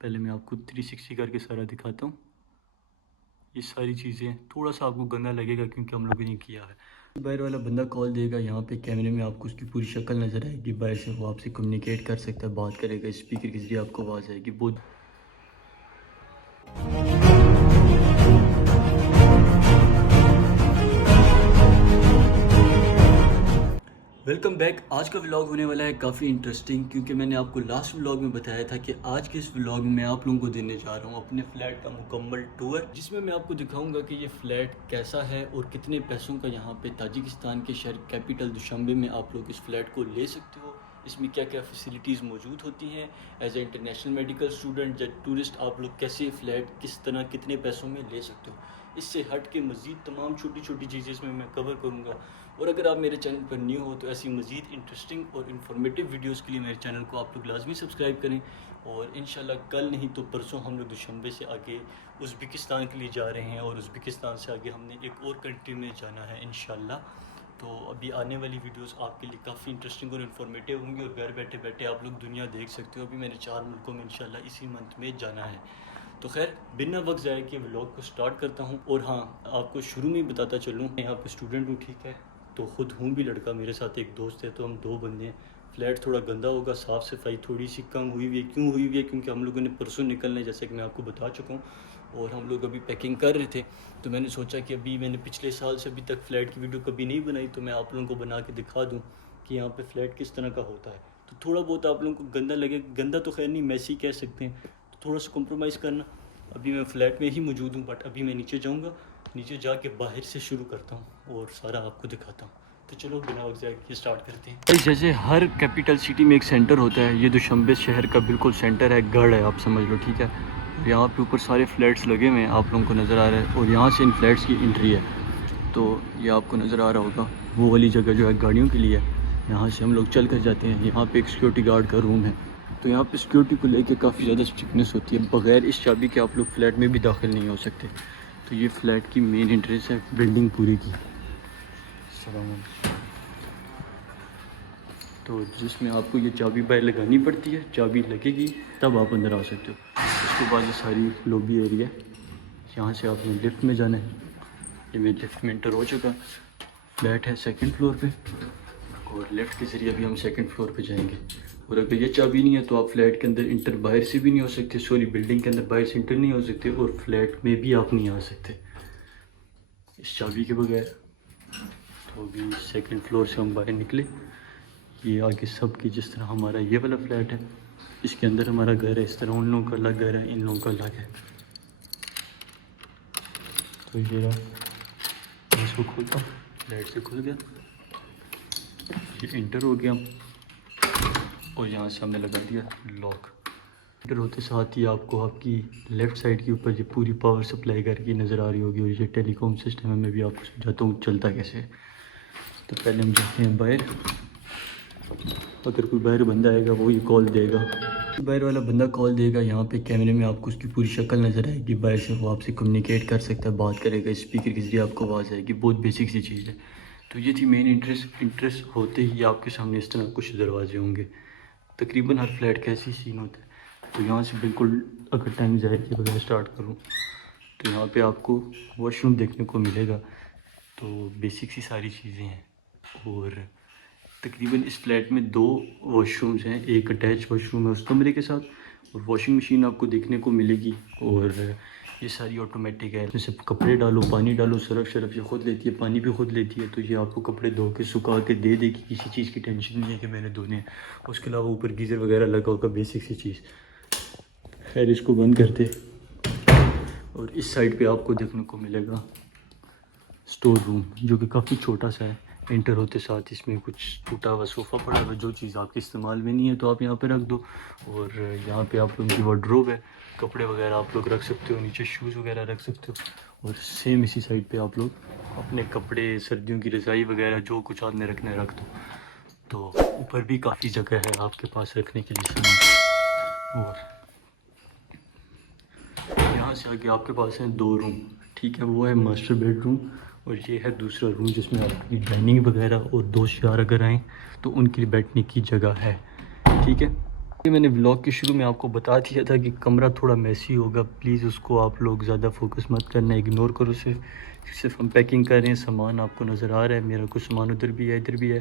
पहले मैं आपको 360 करके सारा दिखाता हूँ। ये सारी चीज़ें थोड़ा सा आपको गंदा लगेगा क्योंकि हम लोगों ने किया है। बाहर वाला बंदा कॉल देगा, यहाँ पे कैमरे में आपको उसकी पूरी शक्ल नज़र आएगी। बाहर से वो आपसे कम्युनिकेट कर सकता है, बात करेगा, स्पीकर के जरिए आपको आवाज़ आएगी। बहुत वेलकम बैक। आज का व्लॉग होने वाला है काफ़ी इंटरेस्टिंग क्योंकि मैंने आपको लास्ट व्लॉग में बताया था कि आज के इस व्लॉग में मैं आप लोगों को देने जा रहा हूँ अपने फ्लैट का मुकम्मल टूर, जिसमें मैं आपको दिखाऊंगा कि ये फ्लैट कैसा है और कितने पैसों का यहाँ पे ताजिकिस्तान के शहर कैपिटल दुशांबे में आप लोग इस फ्लैट को ले सकते हो। इसमें क्या क्या फैसिलिटीज़ मौजूद होती हैं। As a international medical student या टूरिस्ट आप लोग कैसे फ़्लैट किस तरह कितने पैसों में ले सकते हो। इससे हट के मज़ीद तमाम छोटी छोटी चीज़ें इसमें मैं कवर करूँगा। और अगर आप मेरे चैनल पर न्यू हो तो ऐसी मज़ीद इंटरेस्टिंग और इन्फॉर्मेटिव वीडियोस के लिए मेरे चैनल को आप लोग लाजमी सब्सक्राइब करें। और इंशाल्लाह कल नहीं तो परसों हम लोग दुशंबे से आगे उज़्बेकिस्तान के लिए जा रहे हैं और उज़्बेकिस्तान से आगे हमने एक और कंट्री में जाना है इंशाल्लाह। तो अभी आने वाली वीडियोस आपके लिए काफ़ी इंटरेस्टिंग और इन्फॉर्मेटिव होंगी और घर बैठे बैठे आप लोग दुनिया देख सकते हो। अभी मैंने 4 मुल्कों में इंशाल्लाह इसी मंथ में जाना है। तो खैर बिना वक्त ज़ाया के व्लॉग को स्टार्ट करता हूँ। और हाँ, आपको शुरू में ही बताता चलूँ, मैं यहाँ पे स्टूडेंट हूँ, ठीक है, तो ख़ुद हूँ भी लड़का, मेरे साथ एक दोस्त है, तो हम 2 बंदे हैं। फ्लैट थोड़ा गंदा होगा, साफ़ सफाई थोड़ी सी कम हुई हुई है। क्यों हुई हुई है? क्योंकि हम लोगों ने परसों निकलना है, जैसे कि मैं आपको बता चुका हूँ। और हम लोग अभी पैकिंग कर रहे थे, तो मैंने सोचा कि अभी मैंने पिछले साल से अभी तक फ़्लैट की वीडियो कभी नहीं बनाई, तो मैं आप लोगों को बना के दिखा दूँ कि यहाँ पे फ़्लैट किस तरह का होता है। तो थोड़ा बहुत आप लोगों को गंदा लगे, गंदा तो खैर नहीं, मैसी कह सकते हैं, तो थोड़ा सा कॉम्प्रोमाइज़ करना। अभी मैं फ़्लैट में ही मौजूद हूँ, बट अभी मैं नीचे जाऊँगा, नीचे जाके बाहर से शुरू करता हूँ और सारा आपको दिखाता हूँ। तो चलो बिना वक्त जाए स्टार्ट करते हैं। जैसे हर कैपिटल सिटी में एक सेंटर होता है, ये दुशंबे शहर का बिल्कुल सेंटर है, गढ़ है, आप समझ लो, ठीक है। यहाँ पे ऊपर सारे फ्लैट्स लगे हुए हैं, आप लोगों को नज़र आ रहा है, और यहाँ से इन फ्लैट्स की एंट्री है। तो ये आपको नज़र आ रहा होगा, वो वाली जगह जो है गाड़ियों के लिए है, यहाँ से हम लोग चल कर जाते हैं। यहाँ पे एक सिक्योरिटी गार्ड का रूम है, तो यहाँ पे सिक्योरिटी को लेके काफ़ी ज़्यादा स्ट्रिक्टनेस होती है। बग़ैर इस चाबी के आप लोग फ्लैट में भी दाखिल नहीं हो सकते। तो ये फ्लैट की मेन एंट्रेंस है बिल्डिंग पूरी की। तो जिसमें आपको ये चाबी बाहर लगानी पड़ती है, चाबी लगेगी तब आप अंदर आ सकते हो। उसके बाद ये सारी लॉबी एरिया है, यहाँ से आपने लिफ्ट में जाना है। ये मैं लिफ्ट में इंटर हो चुका, फ्लैट है 2nd फ्लोर पे, और लिफ्ट के ज़रिए अभी हम 2nd फ्लोर पे जाएंगे। और अगर ये चाबी नहीं है तो आप फ्लैट के अंदर इंटर बाहर से भी नहीं हो सकते, सॉरी बिल्डिंग के अंदर बाहर से इंटर नहीं हो सकते, और फ्लैट में भी आप नहीं आ सकते इस चाबी के बगैर। तो अभी 2nd फ्लोर से हम बाहर निकले। ये आगे सब की जिस तरह हमारा ये वाला फ्लैट है, इसके अंदर हमारा घर है, इस तरह उन लोगों का अलग घर है, इन लोगों का अलग है। तो ये रहा, इसको खोलता हूँ, फ्लैट से खुल गया, ये इंटर हो गया, और यहाँ से हमने लगा दिया लॉक। इंटर होते साथ ही आपको आपकी लेफ़्ट साइड के ऊपर ये पूरी पावर सप्लाई करके नज़र आ रही होगी, और ये टेलीकॉम सिस्टम है, मैं भी आपको समझाता हूँ चलता कैसे। तो पहले हम जाते हैं बाहर, अगर कोई बाहर बंदा आएगा वो ही कॉल देगा, बाहर वाला बंदा कॉल देगा, यहाँ पे कैमरे में आपको उसकी पूरी शक्ल नज़र आएगी। बाहर से वो आपसे कम्युनिकेट कर सकता है, बात करेगा, स्पीकर के जरिए आपको आवाज़ आएगी। बहुत बेसिक सी चीज़ है। तो ये थी मेन इंटरेस्ट होते ही आपके सामने इस तरह कुछ दरवाजे होंगे। तकरीबन हर फ्लैट का ऐसी सीन होता है। तो यहाँ से बिल्कुल अगर टाइम ज़ाहिर के बगैर स्टार्ट करूँ तो यहाँ पे आपको वॉशरूम देखने को मिलेगा। तो बेसिक सी सारी चीज़ें हैं, और तकरीबन इस फ्लैट में 2 वॉशरूम्स हैं, एक अटैच वॉशरूम है उस कमरे के साथ, और वॉशिंग मशीन आपको देखने को मिलेगी। और ये सारी ऑटोमेटिक है, जैसे कपड़े डालो, पानी डालो, सरफ शरफ ये खुद लेती है, पानी भी खुद लेती है। तो ये आपको कपड़े धो के सुखा के दे देगी, किसी चीज़ की टेंशन नहीं है कि मैंने धोने हैं। उसके अलावा ऊपर गीज़र वगैरह लगा होगा, बेसिक सी चीज़। खैर इसको बंद करते, और इस साइड पे आपको देखने को मिलेगा स्टोर रूम, जो कि काफ़ी छोटा सा है। एंटर होते साथ इसमें कुछ टूटा हुआ सोफ़ा पड़ा हुआ, जो चीज़ आपके इस्तेमाल में नहीं है तो आप यहाँ पे रख दो। और यहाँ पे आप लोगों की वार्डरोब है, कपड़े वगैरह आप लोग रख सकते हो, नीचे शूज़ वगैरह रख सकते हो। और सेम इसी साइड पे आप लोग अपने कपड़े, सर्दियों की रज़ाई वगैरह जो कुछ आपने रखना है रख दो। तो ऊपर भी काफ़ी जगह है आपके पास रखने के लिए सामान। और यहाँ से आगे आपके पास हैं 2 रूम, ठीक है, वो है मास्टर बेडरूम, और ये है दूसरा रूम जिसमें आपकी डाइनिंग वगैरह और दोस्त यार अगर आएँ तो उनके लिए बैठने की जगह है, ठीक है। ये मैंने व्लॉग के शुरू में आपको बता दिया था कि कमरा थोड़ा मैसी होगा, प्लीज़ उसको आप लोग ज़्यादा फोकस मत करना, इग्नोर करो। सिर्फ हम पैकिंग कर रहे हैं, सामान आपको नज़र आ रहा है, मेरा कुछ सामान उधर भी है इधर भी है,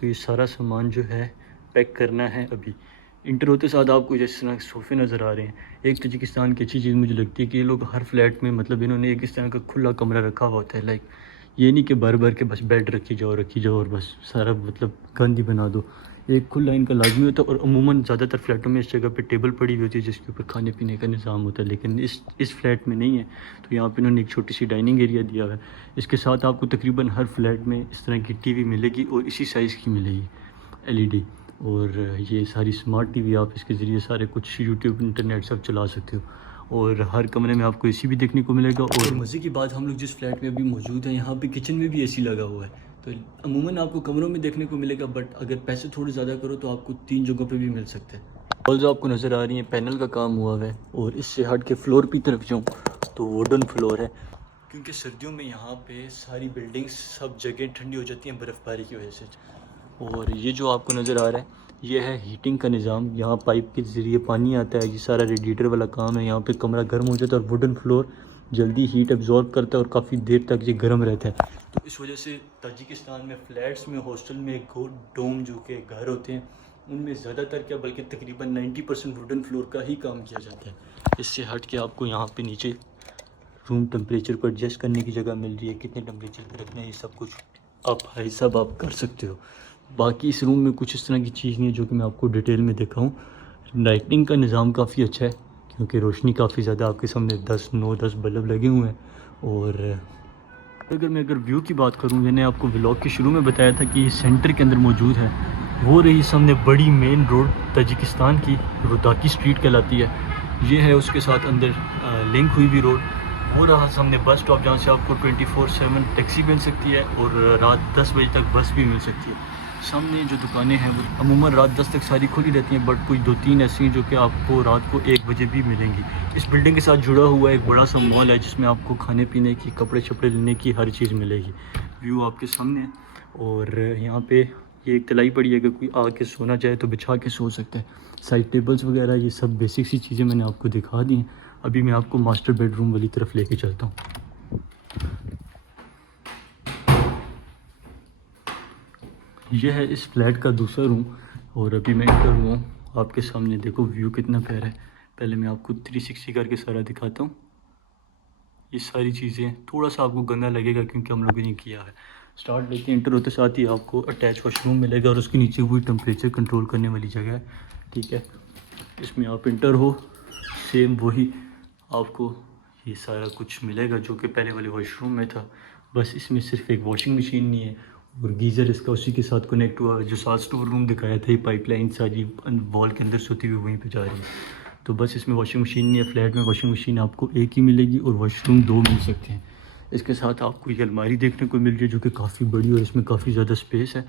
तो ये सारा सामान जो है पैक करना है। अभी इंटर होते साथ आपको जिस तरह सोफ़े नज़र आ रहे हैं, एक तजिकिस्तान की अच्छी चीज़ मुझे लगती है कि ये लोग हर फ्लैट में मतलब इन्होंने एक इस तरह का खुला कमरा रखा हुआ होता है। लाइक ये नहीं कि बार बार के बस बेड रखी जाओ और बस सारा मतलब गंद ही बना दो। एक खुला इनका लाजमी होता है। और अमूमन ज़्यादातर फ्लैटों में इस जगह पे टेबल पड़ी हुई होती है जिसके ऊपर खाने पीने का निज़ाम होता है, लेकिन इस फ्लैट में नहीं है। तो यहाँ पे इन्होंने एक छोटी सी डाइनिंग एरिया दिया हुआ है। इसके साथ आपको तकरीबन हर फ्लैट में इस तरह की टीवी मिलेगी और इसी साइज़ की मिलेगी, एलईडी। और ये सारी स्मार्ट टीवी आप इसके ज़रिए सारे कुछ यूट्यूब इंटरनेट सब चला सकते हो। और हर कमरे में आपको एसी भी देखने को मिलेगा। और मज़े की बात, हम लोग जिस फ्लैट में अभी मौजूद हैं यहाँ पे किचन में भी एसी लगा हुआ है। तो अमूमन आपको कमरों में देखने को मिलेगा, बट अगर पैसे थोड़े ज़्यादा करो तो आपको 3 जगहों पे भी मिल सकते हैं। वॉल्स आपको नज़र आ रही हैं, पैनल का काम हुआ है। और इससे हट के फ्लोर की तरफ जाऊँ तो वुडन फ्लोर है, क्योंकि सर्दियों में यहाँ पे सारी बिल्डिंग्स सब जगह ठंडी हो जाती हैं बर्फ़बारी की वजह से। और ये जो आपको नज़र आ रहा है ये है हीटिंग का निज़ाम। यहाँ पाइप के ज़रिए पानी आता है, ये सारा रेडिएटर वाला काम है। यहाँ पे कमरा गर्म हो जाता है और वुडन फ्लोर जल्दी हीट एब्जॉर्ब करता है और काफ़ी देर तक ये गर्म रहता है। तो इस वजह से ताजिकिस्तान में फ़्लैट्स में, हॉस्टल में डोम जो के घर होते हैं उनमें ज़्यादातर क्या बल्कि तकरीबन 90% वुडन फ्लोर का ही काम किया जाता है। इससे हट के आपको यहाँ पे नीचे रूम टेम्परेचर को एडजस्ट करने की जगह मिल रही है, कितने टेम्परेचर पर रखना है ये सब कुछ आप हिसाब आप कर सकते हो। बाकी इस रूम में कुछ इस तरह की चीज़ नहीं है जो कि मैं आपको डिटेल में दिखाऊं। लाइटिंग का निज़ाम काफ़ी अच्छा है क्योंकि रोशनी काफ़ी ज़्यादा आपके सामने 10 बल्ब लगे हुए हैं। और अगर व्यू की बात करूं, मैंने आपको व्लॉग के शुरू में बताया था कि सेंटर के अंदर मौजूद है। वो रही सामने बड़ी मेन रोड ताजिकिस्तान की, रुदाकी स्ट्रीट कहलाती है। ये है उसके साथ अंदर लिंक हुई भी रोड। वो रहा सामने बस स्टॉप जहाँ से आपको 24/7 टैक्सी मिल सकती है और रात 10 बजे तक बस भी मिल सकती है। सामने जो दुकानें हैं वो अमूमन रात 10 तक सारी खुली रहती हैं, बट कुछ 2-3 ऐसी हैं जो कि आपको रात को 1 बजे भी मिलेंगी। इस बिल्डिंग के साथ जुड़ा हुआ एक बड़ा सा मॉल है जिसमें आपको खाने पीने की, कपड़े शपड़े लेने की हर चीज़ मिलेगी। व्यू आपके सामने है। और यहाँ पे ये एक तलाई पड़ी है, अगर कोई आके सोना चाहे तो बिछा के सो सकते हैं। साइड टेबल्स वगैरह ये सब बेसिक सी चीज़ें मैंने आपको दिखा दी हैं। अभी मैं आपको मास्टर बेडरूम वाली तरफ लेके चलता हूँ। यह है इस फ्लैट का दूसरा रूम और अभी मैं इंटर हुआ हूँ। आपके सामने देखो व्यू कितना प्यारा है। पहले मैं आपको 360 करके सारा दिखाता हूँ। ये सारी चीज़ें थोड़ा सा आपको गंदा लगेगा क्योंकि हम लोगों ने किया है। स्टार्ट लेके इंटर होते साथ ही आपको अटैच वॉशरूम मिलेगा और उसके नीचे वही टेम्परेचर कंट्रोल करने वाली जगह है। ठीक है, इसमें आप इंटर हो, सेम वही आपको ये सारा कुछ मिलेगा जो कि पहले वाले वॉशरूम में था। बस इसमें सिर्फ एक वॉशिंग मशीन नहीं है और गीज़र इसका उसी के साथ कनेक्ट हुआ है। जो साथ स्टोर रूम दिखाया था, ये पाइपलाइन सारी वॉल के अंदर सोती हुई वहीं पे जा रही है। तो बस इसमें वॉशिंग मशीन नहीं है। फ्लैट में वॉशिंग मशीन आपको एक ही मिलेगी और वॉशरूम 2 मिल सकते हैं। इसके साथ आपको ये अलमारी देखने को मिल रही है जो कि काफ़ी बड़ी और इसमें काफ़ी ज़्यादा स्पेस है।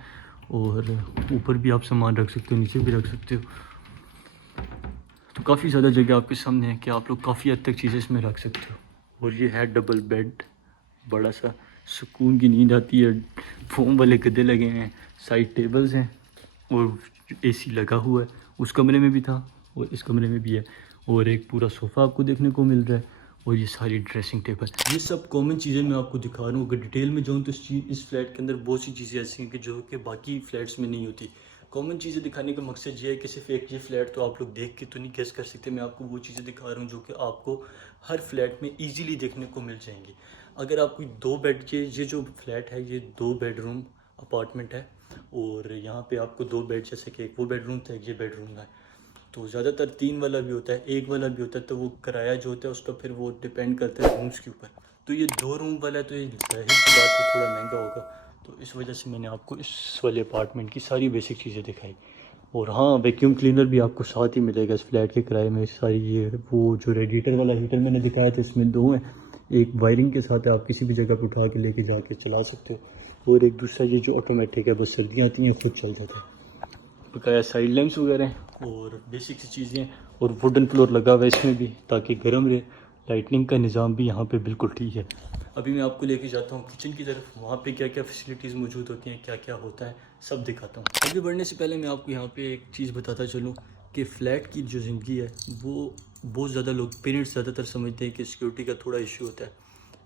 और ऊपर भी आप सामान रख सकते हो, नीचे भी रख सकते हो। तो काफ़ी ज़्यादा जगह आपके सामने है कि आप लोग काफ़ी हद तक चीज़ें इसमें रख सकते हो। और ये है डबल बेड, बड़ा सा, सुकून की नींद आती है। फोम वाले गद्दे लगे हैं, साइड टेबल्स हैं और एसी लगा हुआ है। उस कमरे में भी था और इस कमरे में भी है। और एक पूरा सोफ़ा आपको देखने को मिल रहा है और ये सारी ड्रेसिंग टेबल। ये सब कॉमन चीज़ें मैं आपको दिखा रहा हूँ। अगर डिटेल में जाऊँ तो इस फ्लैट के अंदर बहुत सी चीज़ें ऐसी हैं कि जो कि बाकी फ्लैट्स में नहीं होती। कॉमन चीज़ें दिखाने का मकसद ये है कि सिर्फ एक ये फ्लैट तो आप लोग देख के तो नहीं गेस कर सकते। मैं आपको वो चीज़ें दिखा रहा हूँ जो कि आपको हर फ्लैट में ईजीली देखने को मिल जाएंगी। अगर आप कोई 2 बेड के, ये जो फ्लैट है ये 2 बेडरूम अपार्टमेंट है और यहाँ पे आपको 2 बेड, जैसे कि एक वो बेडरूम था, एक ये बेडरूम है। तो ज़्यादातर 3 वाला भी होता है, 1 वाला भी होता है। तो वो किराया जो होता है उसका फिर वो डिपेंड करता है रूम्स के ऊपर। तो ये 2 रूम वाला है तो ये जाहिर सी बात है थोड़ा महंगा होगा। तो इस वजह से मैंने आपको इस वाले अपार्टमेंट की सारी बेसिक चीज़ें दिखाई। और हाँ, वैक्यूम क्लीनर भी आपको साथ ही मिलेगा इस फ्लैट के किराए में। सारी ये वो जो रेडिएटर वाला हीटर मैंने दिखाया था इसमें 2 हैं। एक वायरिंग के साथ है, आप किसी भी जगह पे उठा के लेके जाके चला सकते हो। और एक दूसरा ये जो ऑटोमेटिक है, बस सर्दियाँ आती हैं खुद चल जाता है। बकाया साइड लैम्प्स वगैरह हैं और बेसिक सी चीज़ें। और वुडन फ्लोर लगा हुआ है इसमें भी ताकि गर्म रहे। लाइटनिंग का निज़ाम भी यहाँ पे बिल्कुल ठीक है। अभी मैं आपको लेके जाता हूँ किचन की तरफ। वहाँ पे क्या क्या फैसिलिटीज़ मौजूद होती हैं, क्या क्या होता है, सब दिखाता हूँ। आगे बढ़ने से पहले मैं आपको यहाँ पे एक चीज़ बताता चलूँ कि फ़्लैट की जो ज़िंदगी है वो बहुत ज़्यादा लोग पेरेंट्स ज़्यादातर समझते हैं कि सिक्योरिटी का थोड़ा इशू होता है।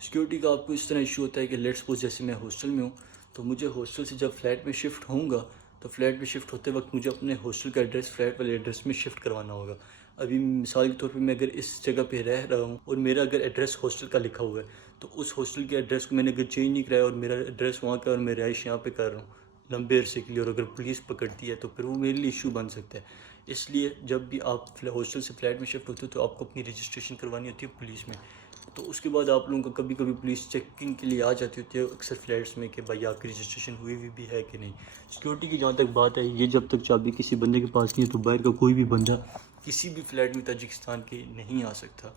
सिक्योरिटी का आपको इस तरह इशू होता है कि लेट्स सपोज जैसे मैं हॉस्टल में हूँ, तो मुझे हॉस्टल से जब फ्लैट में शिफ्ट होऊंगा तो फ्लैट में शिफ्ट होते वक्त मुझे अपने हॉस्टल का एड्रेस फ्लैट वाले एड्रेस में शिफ्ट करवाना होगा। अभी मिसाल के तौर पे मैं अगर इस जगह पे रह रहा हूँ और मेरा अगर एड्रेस हॉस्टल का लिखा हुआ है, तो उस हॉस्टल के एड्रेस को मैंने अगर चेंज नहीं कराया और मेरा एड्रेस वहाँ का और मैं रहाइश यहाँ पे कर रहा हूँ लंबे अरसे के लिए, और अगर पुलिस पकड़ती है तो फिर वो मेरे लिए इशू बन सकता है। इसलिए जब भी आप हॉस्टल से फ्लैट में शिफ्ट होते हो तो आपको अपनी रजिस्ट्रेशन करवानी होती है पुलिस में। तो उसके बाद आप लोगों का कभी कभी पुलिस चेकिंग के लिए आ जाती होती है अक्सर फ्लैट्स में कि भाई आपकी रजिस्ट्रेशन हुई भी है कि नहीं। सिक्योरिटी की जहाँ तक बात है, ये जब तक चाबी किसी बंदे के पास नहीं है तो बाहर का कोई भी बंदा किसी भी फ्लैट में ताजिकिस्तान के नहीं आ सकता।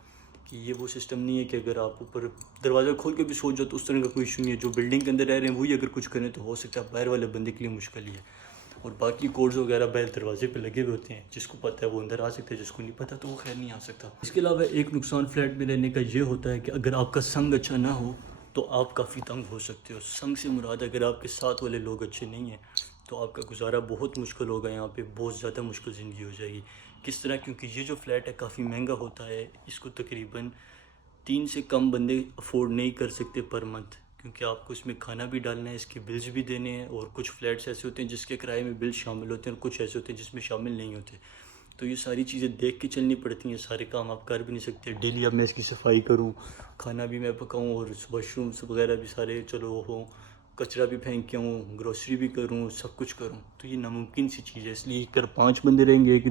कि ये वो सिस्टम नहीं है कि अगर आप ऊपर दरवाज़ा खोल के भी सो जाओ तो उस तरह का कोई इशू नहीं है। जो बिल्डिंग के अंदर रह रहे हैं वही अगर कुछ करें तो हो सकता है बाहर वाले बंदे के लिए मुश्किल ही है। और बाकी कोड्स वगैरह बैल दरवाजे पे लगे हुए होते हैं, जिसको पता है वो अंदर आ सकता है, जिसको नहीं पता तो वो खैर नहीं आ सकता। इसके अलावा एक नुकसान फ्लैट में रहने का ये होता है कि अगर आपका संग अच्छा ना हो तो आप काफ़ी तंग हो सकते हो। संग से मुराद अगर आपके साथ वाले लोग अच्छे नहीं हैं तो आपका गुजारा बहुत मुश्किल होगा, यहाँ पे बहुत ज़्यादा मुश्किल ज़िंदगी हो जाएगी। किस तरह? क्योंकि ये जो फ्लैट है काफ़ी महंगा होता है, इसको तकरीबन 3 से कम बंदे अफोर्ड नहीं कर सकते पर मंथ, क्योंकि आपको इसमें खाना भी डालना है, इसके बिल्स भी देने हैं। और कुछ फ्लैट्स ऐसे होते हैं जिसके किराए में बिल शामिल होते हैं और कुछ ऐसे होते हैं जिसमें शामिल नहीं होते। तो ये सारी चीज़ें देख के चलनी पड़ती हैं, सारे काम आप कर भी नहीं सकते। डेली अब मैं इसकी सफाई करूँ, खाना भी मैं पकाऊँ और वॉशरूम्स वगैरह भी सारे चलो हों, कचरा भी फेंक के आऊँ, ग्रोसरी भी करूँ, सब कुछ करूँ, तो ये नामुमकिन सी चीज़ है। इसलिए अगर 5 बंदे रहेंगे, एक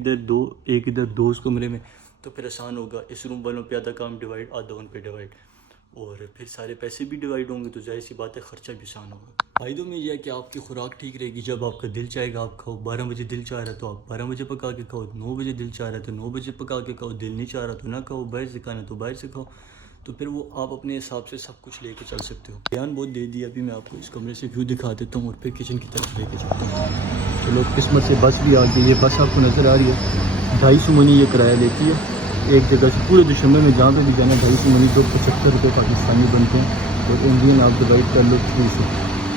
इधर दो उस कमरे में, तो फिर आसान होगा। इस रूम वालों पे आधा काम डिवाइड, आधा उन पे डिवाइड, और फिर सारे पैसे भी डिवाइड होंगे तो जाहिर सी बात है ख़र्चा भी आसान होगा। फ़ायदों में यह है कि आपकी खुराक ठीक रहेगी। जब आपका दिल चाहेगा आप खाओ, 12 बजे दिल चाह रहा है तो आप 12 बजे पका के खाओ, 9 बजे दिल चाह रहा है तो 9 बजे पका के खाओ, दिल नहीं चाह रहा तो ना खाओ, बाहर से खाना तो बाहर से खाओ। तो फिर वो आप अपने हिसाब से सब कुछ लेके चल सकते हो। बयान बहुत दे दिया, अभी मैं आपको इस कमरे से व्यू दिखा देता हूँ और फिर किचन की तरफ लेके चलता हूँ। चलो किस्मत से बस भी आ गई। ये बस आपको नज़र आ रही है, 250 मनी ये किराया लेती है एक जगह से पूरे दुशंबे में जहाँ पे भी जाना। 250 मनी जो 75 रुपये पाकिस्तानी बनते हैं और इंडियन आप डिवाइड कर लो 300।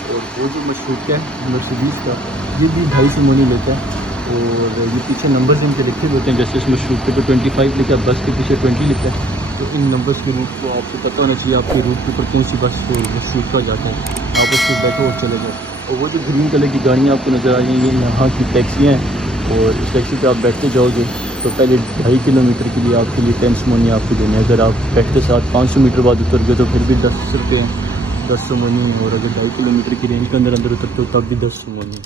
और वो जो मशरूक है मर्सिडीज़ का, ये भी 250 मनी लेता है। और ये पीछे नंबर्स इनके लिखे होते हैं, जैसे इस मशरूक पे 25 लिखा है, बस के पीछे 20 लिखा है। तो इन नंबर्स के रूट को आपको पता होना चाहिए, आपके रूट के ऊपर कौन सी बस को मशरूक का जाता है, आप उस पर बैठो और चले जाओ। और वो जो ग्रीन कलर की गाड़ियाँ आपको नज़र आ रही हैं, ये यहाँ की टैक्सियाँ हैं। और इस टैक्सी पे आप बैठते जाओगे तो पहले 2.5 किलोमीटर के लिए आपके लिए 10 मनी आपको देने। अगर आप बैठते साथ 500 मीटर बाद उतर गए तो फिर भी 10 रुपये हैं, 10 मनी। और अगर 2.5 किलोमीटर की रेंज के अंदर उतरते हो तब भी 10 मनी।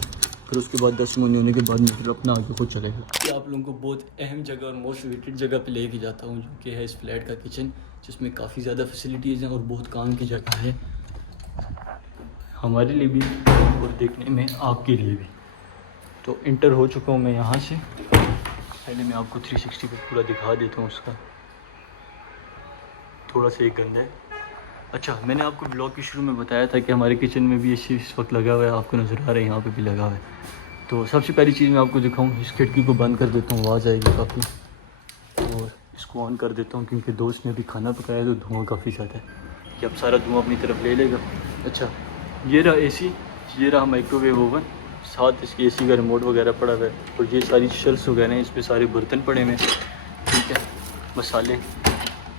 फिर उसके बाद 10 मनी होने के बाद मीटर अपना आगे खुद चलेगा। ये आप लोगों को बहुत अहम जगह और मोस्ट वेटेड जगह पे लेके जाता हूँ, जो कि है इस फ्लैट का किचन, जिसमें काफ़ी ज़्यादा फैसिलिटीज़ हैं और बहुत काम की जगह है हमारे लिए भी और देखने में आपके लिए भी। तो इंटर हो चुका हूँ मैं यहाँ से। पहले मैं आपको 360 पे पूरा दिखा देता हूँ उसका। थोड़ा सा एक गंदा है। अच्छा, मैंने आपको ब्लॉग के शुरू में बताया था कि हमारे किचन में भी ये इस वक्त लगा हुआ है, आपको नज़र आ रहा है, यहाँ पे भी लगा हुआ है। तो सबसे पहली चीज़ मैं आपको दिखाऊँ, इस खिड़की को बंद कर देता हूँ, आवाज़ आएगी काफ़ी। और इसको ऑन कर देता हूँ क्योंकि दोस्त ने भी खाना पकाया तो धुआँ काफ़ी ज़्यादा है कि अब सारा धुआँ अपनी तरफ ले लेगा। अच्छा, ये रहा AC, ये रहा माइक्रोवेव ओवन, साथ इसके AC का रिमोट वगैरह पड़ा हुआ है। और ये सारी शेल्फ्स वगैरह हैं, इस पर सारे बर्तन पड़े हुए हैं, ठीक है, मसाले,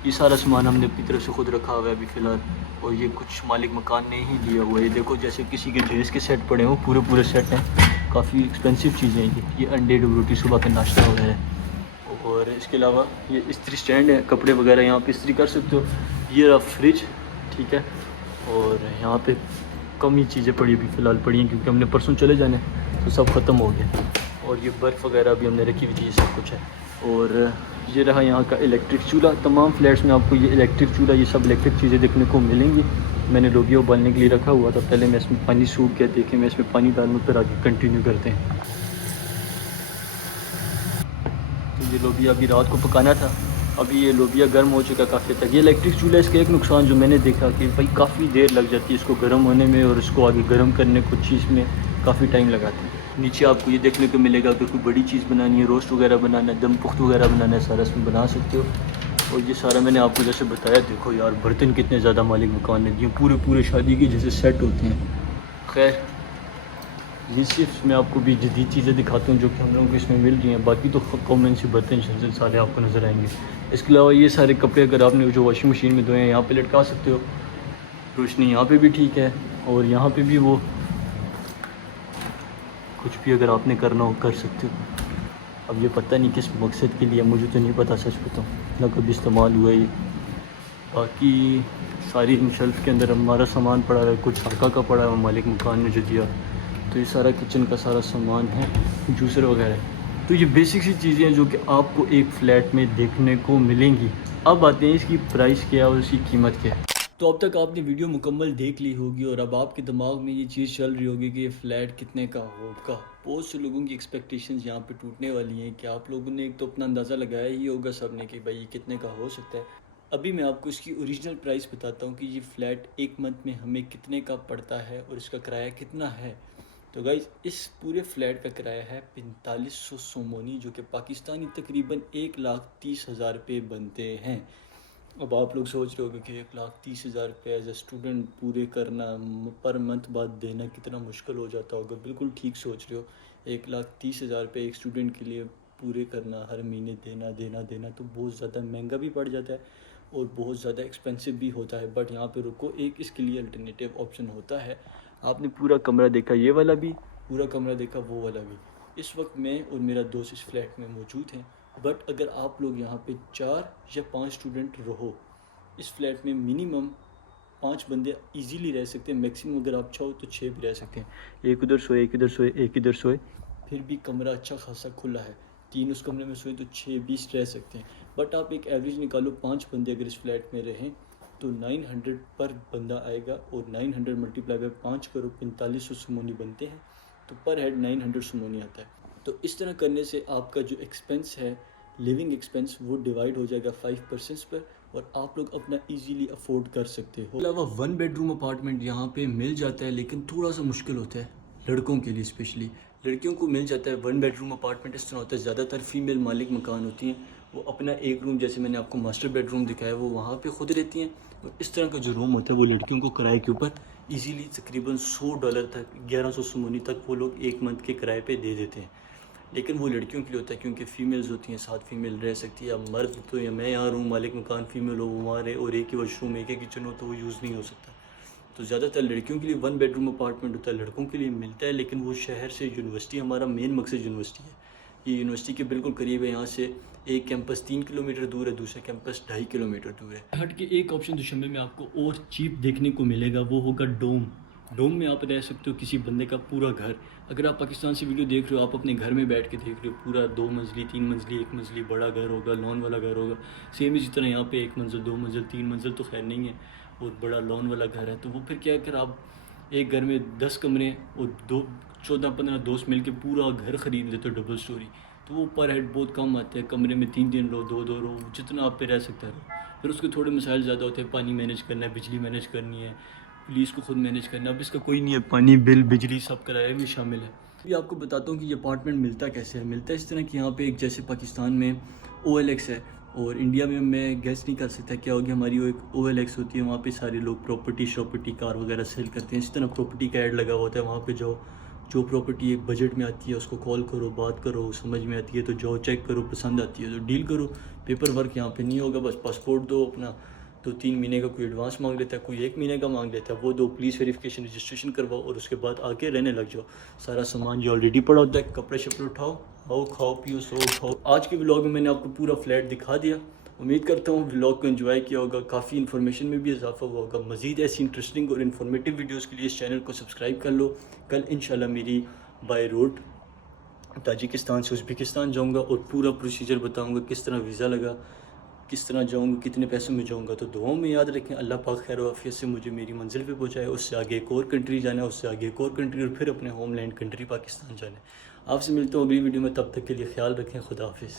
ये सारा सामान हमने अपनी तरफ से खुद रखा हुआ है अभी फ़िलहाल। और ये कुछ मालिक मकान ने ही दिया हुआ है। ये देखो जैसे किसी के ड्रेस के सेट पड़े हो, पूरे सेट हैं, काफ़ी एक्सपेंसिव चीज़ें हैं ये अंडे, रोटी, सुबह का नाश्ता वगैरह। और इसके अलावा ये इस्त्री स्टैंड है, कपड़े वगैरह यहाँ पे इस्त्री कर सकते हो। ये रहा फ्रिज, ठीक है। और यहाँ पे कम ही चीज़ें पड़ी अभी फ़िलहाल पड़ी हैं क्योंकि हमने परसों चले जाने तो सब ख़त्म हो गया। और ये बर्फ़ वगैरह भी हमने रखी हुई थी, ये सब कुछ है। और ये रहा यहाँ का इलेक्ट्रिक चूल्हा। तमाम फ्लैट्स में आपको ये इलेक्ट्रिक चूल्हा, ये सब इलेक्ट्रिक चीज़ें देखने को मिलेंगी। मैंने लोबिया उबालने के लिए रखा हुआ था, पहले मैं इसमें पानी सूख गया, देखें मैं इसमें पानी डालूँ फिर आगे कंटिन्यू करते हैं। तो ये लोबिया अभी रात को पकाना था, अभी ये लोबिया गर्म हो चुका काफ़ी तक। ये इलेक्ट्रिक चूल्हा, इसका एक नुकसान जो मैंने देखा कि भाई काफ़ी देर लग जाती है इसको गर्म होने में और इसको आगे गर्म करने को चीज़ में काफ़ी टाइम लगाते हैं। नीचे आपको ये देखने को मिलेगा अगर कोई बड़ी चीज़ बनानी है, रोस्ट वगैरह बनाना है, दम पुख्त वगैरह बनाना है, सारा इसमें बना सकते हो। और ये सारा मैंने आपको जैसे बताया, देखो यार बर्तन कितने ज़्यादा मालिक मकान ने दिए, पूरे शादी के जैसे सेट होते हैं। खैर ये सिर्फ मैं आपको भी जदीद चीज़ें दिखाता हूँ जो कि हम लोगों को इसमें मिल रही हैं, बाकी तो कॉमन सी बर्तन शर्तन सारे आपको नज़र आएंगे। इसके अलावा ये सारे कपड़े अगर आपने जो वॉशिंग मशीन में धोए हैं यहाँ पे लटका सकते हो, रोशनी यहाँ पे भी ठीक है, और यहाँ पे भी वो कुछ भी अगर आपने करना हो कर सकते हो। अब ये पता नहीं किस मकसद के लिए, मुझे तो नहीं पता, सच बताऊँ ना कभी इस्तेमाल हुआ ये। बाकी सारी शेल्फ़ के अंदर हमारा सामान पड़ा है, कुछ साका का पड़ा है, मालिक मकान ने जो दिया। तो ये सारा किचन का सारा सामान है, जूसर वगैरह। तो ये बेसिक सी चीज़ें हैं जो कि आपको एक फ़्लैट में देखने को मिलेंगी। अब आते हैं इसकी प्राइस क्या है और इसकी कीमत क्या है। तो अब तक आपने वीडियो मुकम्मल देख ली होगी और अब आपके दिमाग में ये चीज़ चल रही होगी कि ये फ़्लैट कितने का होगा। बहुत से लोगों की एक्सपेक्टेशंस यहाँ पे टूटने वाली हैं कि आप लोगों ने एक तो अपना अंदाज़ा लगाया ही होगा सब ने कि भाई ये कितने का हो सकता है। अभी मैं आपको इसकी ओरिजिनल प्राइस बताता हूँ कि ये फ़्लैट एक मंथ में हमें कितने का पड़ता है और इसका किराया कितना है। तो गाइज़ इस पूरे फ्लैट का किराया है 4500 सोमोनी, जो कि पाकिस्तानी तकरीबन 1,30,000 रुपये बनते हैं। अब आप लोग सोच रहे होंगे कि 1,30,000 रुपये एज ए स्टूडेंट पूरे करना पर मंथ बाद देना कितना मुश्किल हो जाता होगा। बिल्कुल ठीक सोच रहे हो, 1,30,000 रुपये एक स्टूडेंट के लिए पूरे करना, हर महीने देना तो बहुत ज़्यादा महंगा भी पड़ जाता है और बहुत ज़्यादा एक्सपेंसिव भी होता है। बट यहाँ पे रुको, एक इसके लिए अल्टरनेटिव ऑप्शन होता है। आपने पूरा कमरा देखा, ये वाला भी पूरा कमरा देखा, वो वाला भी। इस वक्त मैं और मेरा दोस्त इस फ्लैट में मौजूद हैं। बट अगर आप लोग यहाँ पे 4 या 5 स्टूडेंट रहो, इस फ्लैट में मिनिमम 5 बंदे इजीली रह सकते हैं। मैक्सिमम अगर आप चाहो तो 6 भी रह सकते हैं। एक उधर सोए, एक इधर सोए, एक इधर सोए, फिर भी कमरा अच्छा खासा खुला है। 3 उस कमरे में सोए तो 6-20 रह सकते हैं। बट आप एक एवरेज निकालो, 5 बंदे अगर इस फ्लैट में रहें तो 900 पर बंदा आएगा, और 900 मल्टीप्लाई बाय 5 करो, 4500 सोमोनी बनते हैं। तो पर हेड 900 सोमोनी आता है। तो इस तरह करने से आपका जो एक्सपेंस है, लिविंग एक्सपेंस, वो डिवाइड हो जाएगा 5% पर, और आप लोग अपना इजीली अफोर्ड कर सकते हो। अलावा 1 बेडरूम अपार्टमेंट यहाँ पे मिल जाता है, लेकिन थोड़ा सा मुश्किल होता है लड़कों के लिए। स्पेशली लड़कियों को मिल जाता है 1 बेडरूम अपार्टमेंट। इस तरह होता है, ज़्यादातर फीमेल मालिक मकान होती हैं, वो अपना एक रूम, जैसे मैंने आपको मास्टर बेडरूम दिखाया, वो वहाँ पे खुद रहती हैं। और इस तरह का जो रूम होता है वो लड़कियों को किराए के ऊपर इजीली तकरीबन $100 तक, 1100 सोमोनी तक वो लोग एक मंथ के किराए पे दे देते हैं। लेकिन वो लड़कियों के लिए होता है, क्योंकि फ़ीमेल्स होती हैं, 7 फीमेल रह सकती है। अब मर्द तो, या मैं यहाँ रूम मालिक मकान फीमेल हो, वो वहाँ रहे, और एक ही वॉशरूम, एक ही किचन हो, तो वो यूज़ नहीं हो सकता। तो ज़्यादातर लड़कियों के लिए 1 बेडरूम अपार्टमेंट होता है, लड़कों के लिए मिलता है। लेकिन वो शहर से यूनिवर्सिटी, हमारा मेन मकसद यूनिवर्सिटी है, ये यूनिवर्सिटी के बिल्कुल करीब है। यहाँ से एक कैंपस 3 किलोमीटर दूर है, दूसरा कैंपस 2.5 किलोमीटर दूर है। हट के एक ऑप्शन दुशंबे में आपको और चीप देखने को मिलेगा, वो होगा डोम। डोम में आप रह सकते हो किसी बंदे का पूरा घर। अगर आप पाकिस्तान से वीडियो देख रहे हो, आप अपने घर में बैठ के देख रहे हो, पूरा 2 मंजिली, 3 मंजिली, 1 मंजिली बड़ा घर होगा, लॉन वाला घर होगा। सेम इसी तरह यहाँ पे 1 मंजिल, 2 मंजिल, 3 मंजिल तो खैर नहीं है, और बड़ा लॉन वाला घर है। तो वो फिर क्या है, अगर आप एक घर में 10 कमरे और 14-15 दोस्त मिल के पूरा घर ख़रीद लेते हो डबल स्टोरी, तो वो पर हेड बहुत कम आते हैं। कमरे में 3-3 लो, 2-2 रो, जितना आप पे रह सकता है। फिर उसके थोड़े मसाइल ज़्यादा होते हैं, पानी मैनेज करना है, बिजली मैनेज करनी है, पुलिस को खुद मैनेज करना है। अब इसका कोई नहीं है, पानी बिल बिजली सब किराए में शामिल है। अभी आपको बताता हूँ कि ये अपार्टमेंट मिलता कैसे है। मिलता है इस तरह कि यहाँ पे एक, जैसे पाकिस्तान में OLX है और इंडिया में मैं गेस नहीं कर सकता क्या होगी, हमारी वो एक OLX होती है, वहाँ पे सारे लोग प्रॉपर्टी कार वगैरह सेल करते हैं। इस तरह प्रॉपर्टी का ऐड लगा होता है, वहाँ पे जाओ, जो प्रॉपर्टी एक बजट में आती है उसको कॉल करो, बात करो, समझ में आती है तो जाओ, चेक करो, पसंद आती है तो डील करो। पेपर वर्क यहाँ पे नहीं होगा, बस पासपोर्ट दो अपना, 2-3 महीने का कोई एडवांस मांग लेता है, कोई 1 महीने का मांग लेता है, वो दो, पुलिस वेरिफिकेशन रजिस्ट्रेशन करवाओ और उसके बाद आके रहने लग जाओ। सारा सामान जो ऑलरेडी पड़ा होता है, कपड़े शपड़े उठाओ, आओ, खाओ पियो, सो खाओ। आज के व्लॉग में मैंने आपको पूरा फ्लैट दिखा दिया। उम्मीद करता हूँ व्लॉग को एंजॉय किया होगा, काफ़ी इन्फॉर्मेशन में भी इजाफा हुआ होगा। मज़ीद ऐसी इंटरेस्टिंग और इन्फॉर्मेटिव वीडियोज़ के लिए इस चैनल को सब्सक्राइब कर लो। कल इंशाल्लाह मेरी बाय रोड ताजिकिस्तान से उज़्बेकिस्तान जाऊंगा और पूरा प्रोसीजर बताऊंगा, किस तरह वीज़ा लगा, किस तरह जाऊंगा, कितने पैसों में जाऊंगा। तो दुआओं में याद रखें, अल्लाह पाक खैर वाफियत से मुझे मेरी मंजिल पे पहुंचाए। उससे आगे एक और कंट्री जाना है, उससे आगे एक और कंट्री, और फिर अपने होमलैंड कंट्री पाकिस्तान जाना है। आपसे मिलता हूँ अगली वीडियो में, तब तक के लिए ख्याल रखें। खुदा हाफिज़।